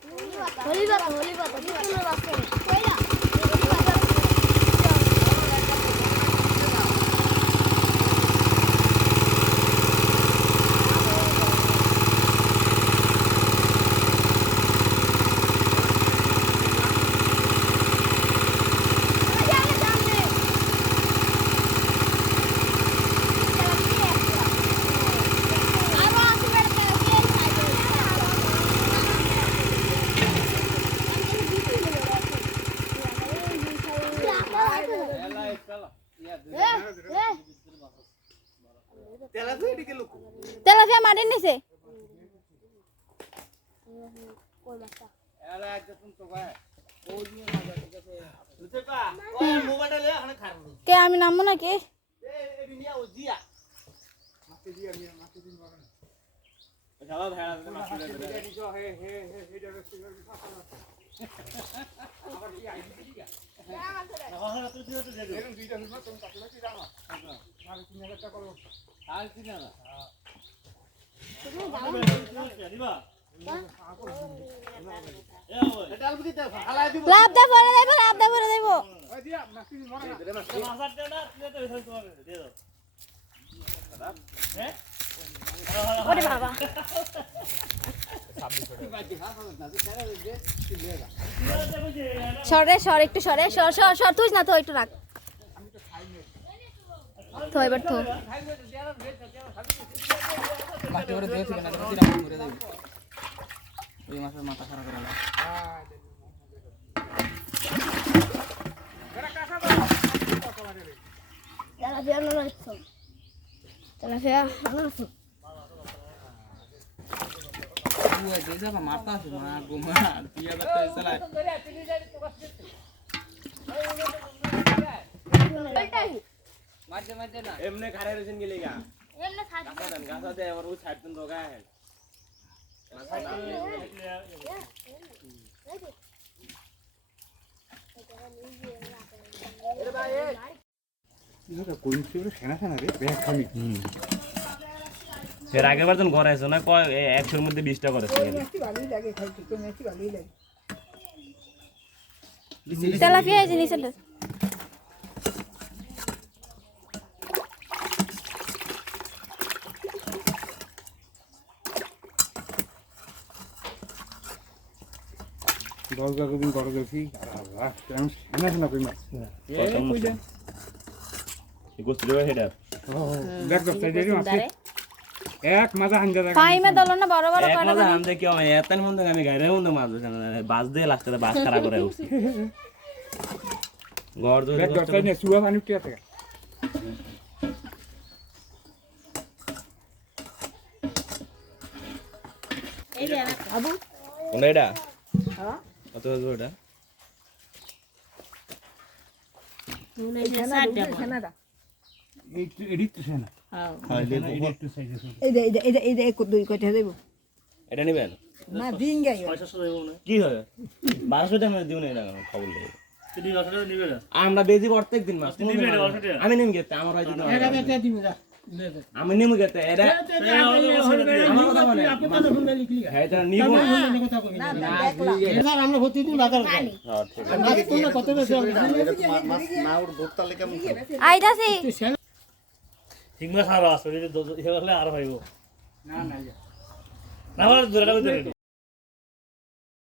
돌리바다 돌리바다 돌리바다 돌리바다 돌리바다 না ঠিক আছে বুঝতে পা ও মোবাইলটা লে এখানে খারাপ কে আমি নামবো নাকি ভেড়া দিতে মাছ উড়ে দেবে এটা দিছো হে হে হে হে এটা সিগার দিছো আবার কি আইডি দিগা না তুই তুই তো দে দে এরকম দুইটা হইল তুমি কাটলে কি জানো আর তিন হাজার টাকা করো আর কি না দিবা এ ওই এটা আলবি দিতে হালাই দিব লাভ দা ভরে দেবো লাভ দা ভরে দেবো। হ্যাঁ? ওরে বাবা। সরে সর একটু সরে সর সর সর তুই না তো একটু রাখ। তো এবার তো মাটি করে দিয়ে থেকে না দিন আমি করে দেব। ওই মাছের মাথা খারাপ করে না তেলাপিয়া না রাখছো তেলাপিয়া না রাখছো তুই যে যাবা মাথা আছে মা গোমা তুই আবার তো চালায় মাঝে মাঝে না এমনি খারে রইছেন গেলে গা এমনে থাক গাছা দেন গাছা দে আর ওই সাইড তুন রোগা হেন এর আগের বার যখন ঘরে আসো না কয় একশোর মধ্যে বিশটা করেছে তেলাপিয়া জিনিস দশ বারো দিন বড় গেছি আর শোনা কই মাছ গোস্ত দেবে সেটা দেখ দশ সাইডে মাছ এক মাজা হাঙ্গা দেখা ফাইমে দল না বড় বড় করে মাঝে হাম দেখি আমি এতন মন আমি গাইরে মন মাছ বাস দিয়ে লাস্টে বাস খারাপ করে উঠছি। গড় সুয়া পানি উঠে আছে। কোনটা এটা? কত হইব এটা এই এডিট তো না হ্যাঁ এডিট এটা নিবেন না দিন গাই কি হবে বারোশো টাকা দিও না এটা খবর লেগে আমরা বেজি প্রত্যেক দিন মাছ আমি নেমে গেতে আমার হয়তো আমি নেমে গেতে এটা আমার কথা মানে হ্যাঁ এটা নিব না না দেখলাম আমরা প্রতিদিন বাজার যাই হ্যাঁ, ঠিক আছে। কত বেশি আইতাছি ঠিক মাছ আরও আছে আরও হইব না না দূরে